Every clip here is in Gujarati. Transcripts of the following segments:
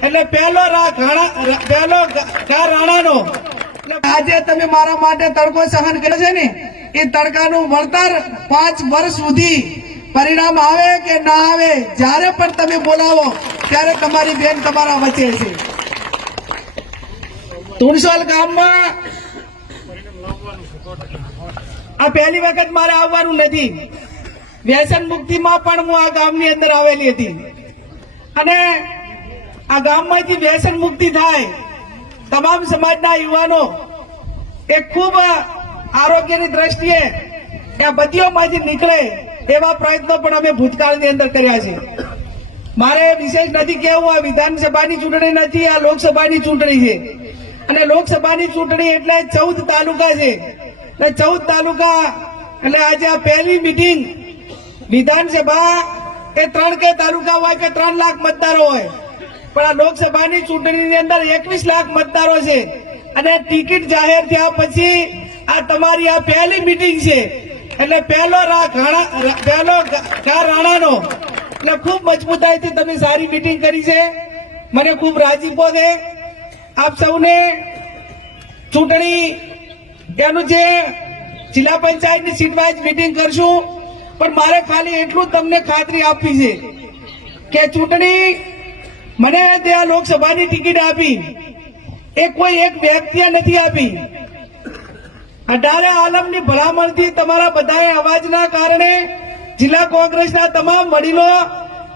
એટલે પહેલો પહેલો કા રાણાનો આજે તમે મારા માટે તડકો સહન કર્યો છે ને એ તડકાનું વળતર પાંચ વર્ષ સુધી પરિણામ આવે કે ના આવે જ્યારે પણ તમે બોલાવો ત્યારે તમારી બેન તમારા વચ્ચે છે તુણસોલ ગામમાં આ પહેલી વખત મારે આવવાનું નથી વ્યસન મુક્તિમાં પણ હું આ ગામની અંદર આવેલી હતી અને આ ગામમાંથી વ્યસન મુક્તિ થાય તમામ સમાજના યુવાનો એ ખૂબ આરોગ્યની દ્રષ્ટિએ આ બદીઓમાંથી નીકળે એવા પ્રયત્નો પણ અમે ભૂતકાળની અંદર કર્યા છે મારે વિશેષ નથી કહેવું આ વિધાનસભાની ચૂંટણી નથી આ લોકસભાની ચૂંટણી છે અને લોકસભાની ચૂંટણી એટલે ચૌદ તાલુકા છે અને ચૌદ તાલુકા એટલે આજે આ પહેલી મિટિંગ વિધાનસભા એ ત્રણ કે તાલુકા હોય કે ત્રણ લાખ મતદારો હોય પણ આ લોકસભાની ચૂંટણીની અંદર એકવીસ લાખ મતદારો છે અને ટિકિટ જાહેર થયા પછી આ તમારી આ પહેલી મિટિંગ છે એટલે પહેલો પહેલો કાર રાણાનો એટલે ખૂબ મજબૂતાઈથી તમે સારી મિટિંગ કરી છે મને ખૂબ રાજીપો છે આપ સૌને ચૂંટણી એનું જે જિલ્લા પંચાયતની સીટ વાઇઝ મિટિંગ કરશું પણ મારે ખાલી એટલું તમને ખાતરી આપવી છે કે ચૂંટણી મને ત્યાં લોકસભાની ટિકિટ આપી એ કોઈ એક વ્યક્તિએ નથી આપી અઢારે આલમની ભલામણથી તમારા બધાએ અવાજના કારણે જિલ્લા કોંગ્રેસના તમામ વડીલો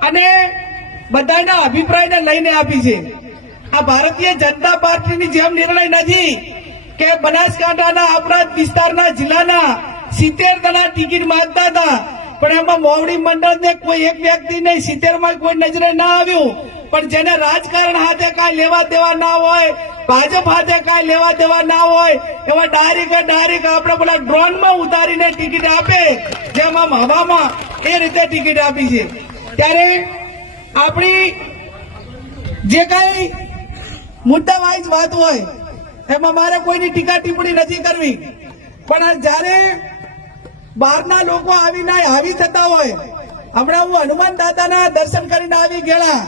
અને બધાના અભિપ્રાયને લઈને આપી છે આ ભારતીય જનતા પાર્ટીની જેમ નિર્ણય નથી કે બનાસકાંઠાના આપણા વિસ્તારના જિલ્લાના સિત્તેર ગણા ટિકિટ માગતા હતા પણ એમાં મોવડી મંડળને કોઈ એક વ્યક્તિને સિત્તેરમાં કોઈ નજરે ના આવ્યું પણ જેને રાજકારણ હાથે કાંઈ લેવા દેવા ના હોય ભાજપ હાથે કાંઈ લેવા દેવા ના હોય એવા ડાયરેક્ટ ડાયરેક્ટ આપણે પેલા ડ્રોનમાં ઉતારીને ટિકિટ આપે જેમ આમ હવામાં એ રીતે ટિકિટ આપી છે ત્યારે આપણી જે કાંઈ મુદ્દાવાઇઝ વાત હોય એમાં મારે કોઈની ટીકા ટિપ્પણી નથી કરવી પણ જ્યારે બહારના લોકો આવીને આવી થતા હોય હમણાં હું હનુમાન દાદાના દર્શન કરીને આવી ગયેલા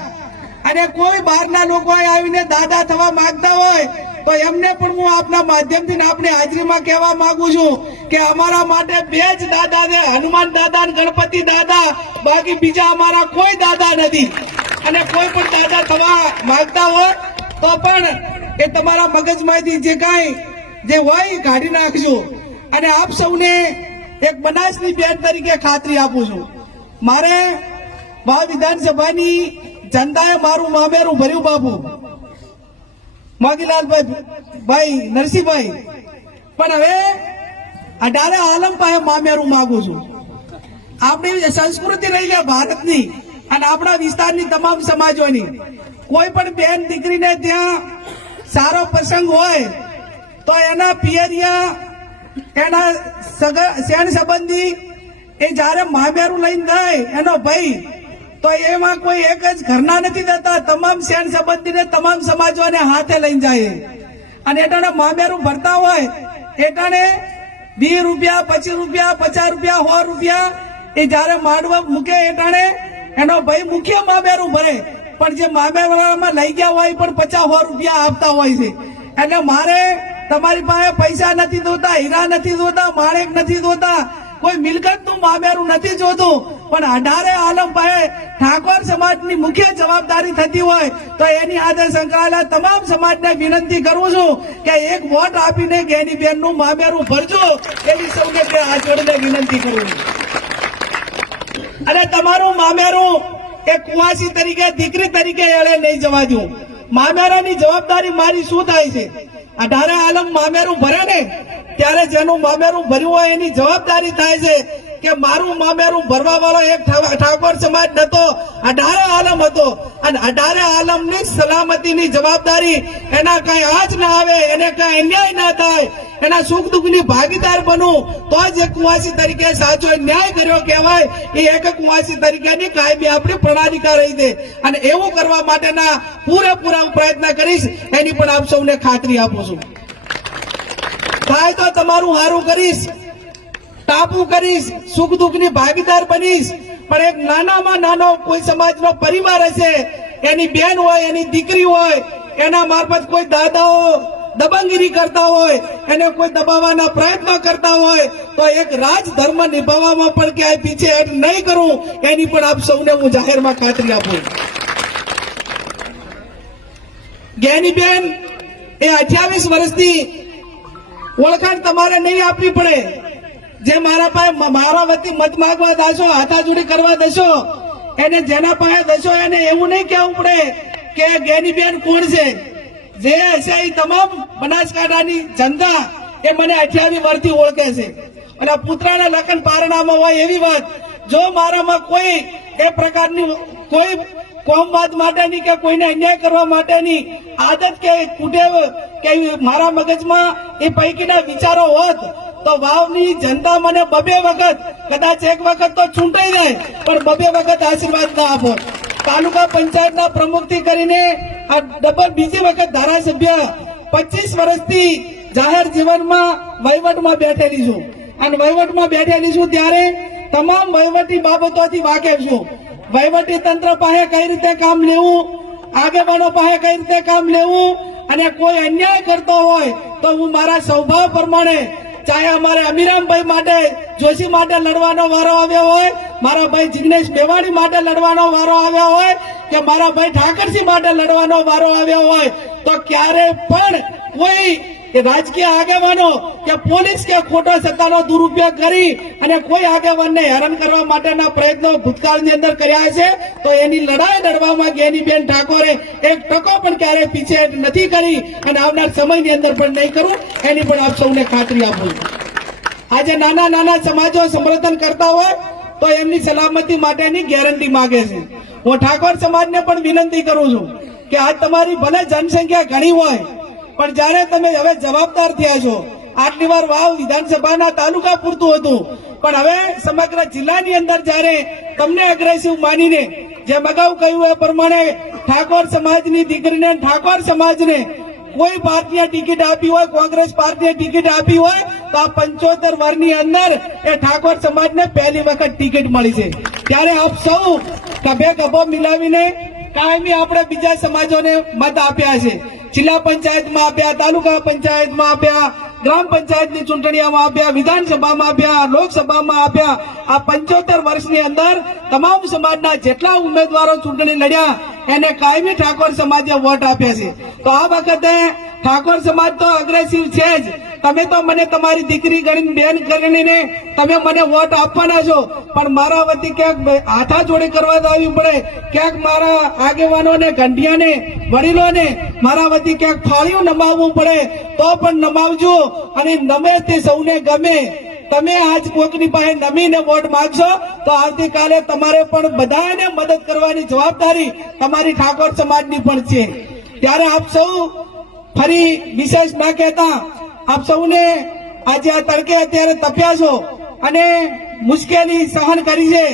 અને કોઈ બહારના લોકો આવીને દાદા થવા માંગતા હોય તો એમને પણ હું આપના માધ્યમથી આપની હાજરીમાં કહેવા માંગુ છું કે અમારા માટે બે જ દાદા છે હનુમાન દાદા અને ગણપતિ દાદા બાકી બીજા અમારા કોઈ દાદા નથી અને કોઈ પણ દાદા થવા માંગતા હોય તો પણ એ તમારા મગજમાંથી જે કાંઈ જે હોય કાઢી નાખજો અને આપ સૌને એક બનાસની બેન તરીકે ખાતરી આપું છું મારે ભાવ વિધાનસભાની જનતાએ મારું મામેરું ભર્યું બાપુ મોગીલાલભાઈ ભાઈ નરસિંહભાઈ પણ હવે અઢારે આલમ પાસે મામેરું માગું છું આપણી સંસ્કૃતિ રહી છે ભારતની અને આપણા વિસ્તારની તમામ સમાજોની કોઈ પણ બેન દીકરીને ત્યાં સારો પ્રસંગ હોય તો એના પિયરિયા એના સગા સેન સંબંધી એ જ્યારે મામેરું લઈને જાય એનો ભાઈ તો એમાં કોઈ એક જ ઘરના નથી જતા તમામ સેન સંબંધીને તમામ સમાજોને હાથે લઈને જાય અને એટાણે મામેરું ભરતા હોય એટાણે બી રૂપિયા પચીસ રૂપિયા પચાસ રૂપિયા સો રૂપિયા એ જ્યારે માંડવા મૂકે એટાણે એનો ભાઈ મુખ્ય મામેરું ભરે પણ જે મામેરામાં લઈ ગયા હોય પણ પચાસ સો રૂપિયા આપતા હોય છે એટલે મારે તમારી પાસે પૈસા નથી જોતા હીરા નથી જોતા માણેક નથી જોતા કોઈ મિલકત મિલકતનું મામેરું નથી જોતું પણ અઢારે આલમ પાસે ઠાકોર સમાજની મુખ્ય જવાબદારી થતી હોય તો એની આદર સંકળાયેલા તમામ સમાજને વિનંતી કરું છું કે એક વોટ આપીને ગેની બેનનું મામેરું ભરજો એવી સૌને બે હાથ વિનંતી કરું અને તમારું મામેરું એ કુવાસી તરીકે દીકરી તરીકે એળે નહીં જવા દઉં મામેરાની જવાબદારી મારી શું થાય છે અઢારે આલમ મામેરું ભરે ને ત્યારે જેનું મામેરું ભર્યું હોય એની જવાબદારી થાય છે કે મારું મામેરું ભરવા વાળો એક ઠાકોર સમાજ નતો અઢારે આલમ હતો અને અઢારે આલમની સલામતીની જવાબદારી એના કઈ આજ ના આવે એને કઈ અન્યાય ના થાય એના સુખ દુઃખની ભાગીદાર બનવું તો જ એક કુવાસી તરીકે સાચો ન્યાય કર્યો કહેવાય એ એક કુવાસી તરીકેની કાયમી આપણી પ્રણાલિકા રહી દે અને એવું કરવા માટેના પૂરેપૂરા પ્રયત્ન કરીશ એની પણ આપ સૌને ખાતરી આપું છું થાય તો તમારું સારું કરીશ ટાપુ કરીશ સુખ દુઃખની ભાગીદાર બનીશ પણ એક નાનામાં નાનો કોઈ સમાજનો પરિવાર હશે એની બેન હોય એની દીકરી હોય એના મારફત કોઈ દાદાઓ દબંગીરી કરતા હોય એને કોઈ દબાવવાના પ્રયત્ન કરતા હોય તો એક રાજ ધર્મ નિભાવવામાં પણ ક્યાંય પીછે એડ નહીં કરું એની પણ આપ સૌને હું જાહેરમાં ખાતરી આપું જ્ઞાની બેન એ અઠ્યાવીસ વર્ષથી ઓળખાણ તમારે નહીં આપવી પડે જે મારા પાસે મારા વતી મત માગવા દાશો હાથાજુડી કરવા દેશો એને જેના પાસે દેશો એને એવું નહીં કહેવું પડે કે ગેની બેન કોણ છે જે હશે એ તમામ બનાસકાંઠાની જનતા એ મને અઠ્યાવી વર્ષથી ઓળખે છે અને પુત્રના લખન પારણામાં હોય એવી વાત જો મારામાં કોઈ એ પ્રકારની કોઈ કોમવાદ માટેની કે કોઈને અન્યાય કરવા માટેની આદત કે કુટેવ કે મારા મગજમાં એ પૈકીના વિચારો હોત તો વાવની જનતા મને બબે વખત કદાચ એક વખત તો છૂંટાઈ જાય પણ બબે વખત આશીર્વાદ ના આપો તાલુકા પંચાયતના પ્રમુખથી કરીને આ ડબલ બીજી વખત ધારાસભ્ય પચીસ વર્ષથી જાહેર જીવનમાં વહીવટમાં બેઠેલી છું અને વહીવટમાં બેઠેલી છું ત્યારે તમામ વહીવટી બાબતોથી વાકેફ છું વહીવટી તંત્ર પાસે કઈ રીતે કામ લેવું આગેવાનો પાસે કઈ રીતે કામ લેવું અને કોઈ અન્યાય કરતો હોય તો હું મારા સ્વભાવ પ્રમાણે ચાહે અમારે અમીરામભાઈ માટે જોશી માટે લડવાનો વારો આવ્યો હોય મારા ભાઈ જિગ્નેશ બેવાણી માટે લડવાનો વારો આવ્યો હોય કે મારા ભાઈ ઠાકરસિંહ માટે લડવાનો વારો આવ્યો હોય તો ક્યારે પણ કોઈ કે રાજકીય આગેવાનો કે પોલીસ કે ખોટો સત્તાનો દુરુપયોગ કરી અને કોઈ આગેવાનને હેરાન કરવા માટેના પ્રયત્નો ભૂતકાળની અંદર કર્યા છે તો એની લડાઈ લડવામાં ગેનીબેન ઠાકોરે એક ટકો પણ ક્યારે પીછે નથી કરી અને આવનાર સમયની અંદર પણ નહીં કરું એની પણ આપ સૌને ખાતરી આપું આજે નાના નાના સમાજો સમર્થન કરતા હોય તો એમની સલામતી માટેની ગેરંટી માગે છે હું ઠાકોર સમાજને પણ વિનંતી કરું છું કે આજ તમારી ભલે જનસંખ્યા ઘણી હોય પણ જ્યારે તમે હવે જવાબદાર થયા છો આટલી વાર વાવ વિધાનસભાના તાલુકા પૂરતું હતું પણ હવે સમગ્ર જિલ્લાની અંદર જ્યારે તમને અગ્રેસિવ માનીને જેમ અગાઉ કહ્યું એ પ્રમાણે ઠાકોર સમાજની દીકરીને ઠાકોર સમાજને કોઈ ભારતીય ટિકિટ આપી હોય કોંગ્રેસ પાર્ટીએ ટિકિટ આપી હોય તો આ પંચોતેર વર્ષની અંદર એ ઠાકોર સમાજને પહેલી વખત ટિકિટ મળી છે ત્યારે આપ સૌ કભે કભો મિલાવીને કાયમી આપણે બીજા સમાજોને મત આપ્યા છે જિલ્લા પંચાયતમાં આપ્યા તાલુકા પંચાયતમાં આપ્યા ગ્રામ પંચાયતની ચૂંટણીઓમાં આપ્યા વિધાનસભામાં આપ્યા લોકસભામાં આપ્યા આ પંચોતેર વર્ષની અંદર તમામ સમાજના જેટલા ઉમેદવારો ચૂંટણી લડ્યા એને કાયમી ઠાકોર સમાજે વોટ આપ્યા છે તો આ વખતે ઠાકોર સમાજ તો અગ્રેસિવ છે જ તમે તો મને તમારી દીકરી ગણીને બેન ગણીને તમે મને વોટ આપવાના છો પણ મારા વતી ક્યાંક હાથા જોડી કરવા આવવી પડે ક્યાંક મારા આગેવાનોને ગંઢિયાને વડીલોને મારા વતી ક્યાંક ફાળ્યું નમાવવું પડે તો પણ નમાવજો અને નમે તે સૌને ગમે તમે આજ કોકની પાસે નમીને વોટ માંગશો તો આવતીકાલે તમારે પણ બધાને મદદ કરવાની જવાબદારી તમારી ઠાકોર સમાજની પણ છે ત્યારે આપ સૌ ફરી વિશેષ ના કહેતા આપ સૌને આજે આ તડકે અત્યારે તપ્યા છો અને મુશ્કેલી સહન કરી છે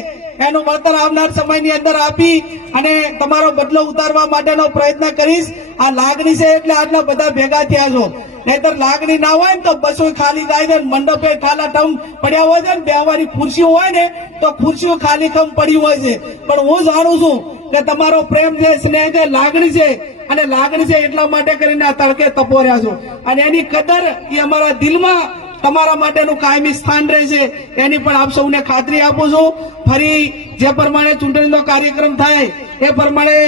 એનું વળતર આવનાર સમયની અંદર આપી અને તમારો બદલો ઉતારવા માટેનો પ્રયત્ન કરીશ આ લાગણી છે એટલે આટલા બધા ભેગા થયા છો નહીતર લાગણી ના હોય ને તો બસો ખાલી થાય છે મંડપે ખાલા ટમ પડ્યા હોય છે ને બેવારી ખુરશીઓ હોય ને તો ખુરશીઓ ખાલી ખમ પડી હોય છે પણ હું જાણું છું કે તમારો પ્રેમ છે સ્નેહ છે લાગણી છે અને લાગણી છે એટલા માટે કરીને આ તળકે તપોર્યા છો અને એની કદર એ અમારા દિલમાં તમારા માટેનું કાયમી સ્થાન રહેશે એની પણ આપ સૌને ખાતરી આપું છું ફરી જે પ્રમાણે ચૂંટણીનો કાર્યક્રમ થાય એ પ્રમાણે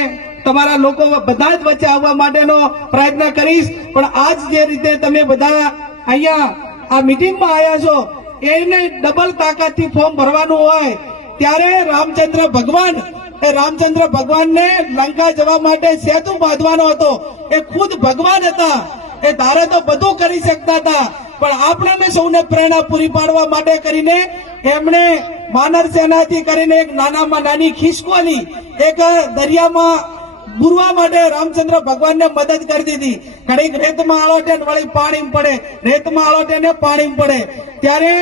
તમારા લોકો બધા જ વચ્ચે આવવા માટેનો પ્રયત્ન કરીશ પણ આજ જે રીતે તમે બધા અહીંયા આ મિટિંગમાં આવ્યા છો એને ડબલ તાકાતથી ફોર્મ ભરવાનું હોય ત્યારે રામચંદ્ર ભગવાન એ રામચંદ્ર ભગવાનને લંકા જવા માટે સેતુ બાંધવાનો હતો એ ખુદ ભગવાન હતા એ ધારે તો બધું કરી શકતા હતા પણ આપણને સૌને પ્રેરણા પૂરી પાડવા માટે કરીને એમણે માનર સેનાથી કરીને એક નાનામાં નાની ખિસકોલી એક દરિયામાં બુરવા માટે રામચંદ્ર ભગવાનને મદદ કરી દીધી ઘણીક રેતમાં આળોટે વળી પાણી પડે રેતમાં આળોટે ને પાણી પડે ત્યારે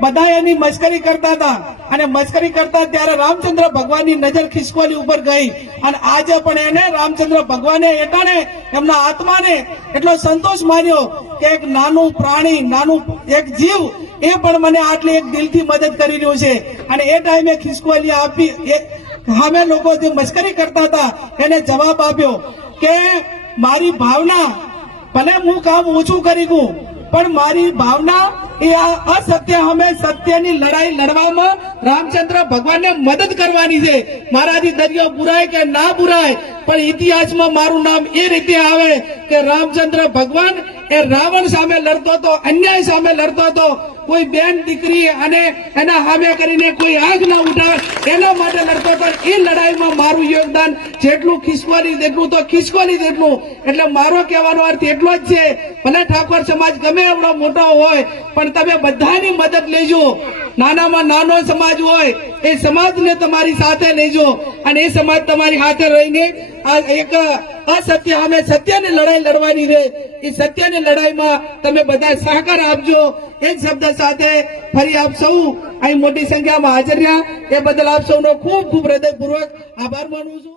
બધા એની મશ્કરી કરતા હતા અને મશ્કરી કરતા ત્યારે રામચંદ્ર ભગવાનની નજર ખિસકોલી ઉપર ગઈ અને આજે પણ એને રામચંદ્ર ભગવાને એટાણે એમના આત્માને એટલો સંતોષ માન્યો કે એક નાનું પ્રાણી નાનું એક જીવ એ પણ મને આટલી એક દિલથી મદદ કરી રહ્યું છે અને એ ટાઈમે ખિસકોલી આપી હામે લોકો જે મશ્કરી કરતા હતા એને જવાબ આપ્યો કે મારી ભાવના ભલે હું કામ ઓછું કરી ગયું પણ મારી ભાવના એ આ અસત્ય અમે સત્યની લડાઈ લડવામાં રામચંદ્ર ભગવાનને મદદ કરવાની છે મારાથી દરિયો પુરાય કે ના પુરાય પણ ઇતિહાસમાં મારું નામ એ રીતે આવે કે રામચંદ્ર ભગવાન એ રાવણ સામે લડતો હતો અન્યાય સામે લડતો હતો કોઈ બેન દીકરી અને એના સામે કરીને કોઈ આગ ના ઉઠાવે એના માટે લડતો હતો એ લડાઈમાં મારું યોગદાન જેટલું ખિસકોની જેટલું તો ખિસકોની જેટલું એટલે મારો કહેવાનો અર્થ એટલો જ છે ભલે ઠાકોર સમાજ ગમે એવડો મોટો હોય પણ તમે બધાની મદદ લેજો નાનામાં નાનો સમાજ હોય એ સમાજને તમારી સાથે લેજો અને એ સમાજ તમારી સાથે રહીને એક અસત્ય સામે સત્યની લડાઈ લડવાની રહે એ સત્યની લડાઈમાં તમે બધા સહકાર આપજો એક શબ્દ સાથે ફરી આપ સૌ અહીં મોટી સંખ્યામાં હાજર રહ્યા એ બદલ આપ સૌનો ખૂબ ખૂબ હૃદયપૂર્વક આભાર માનું છું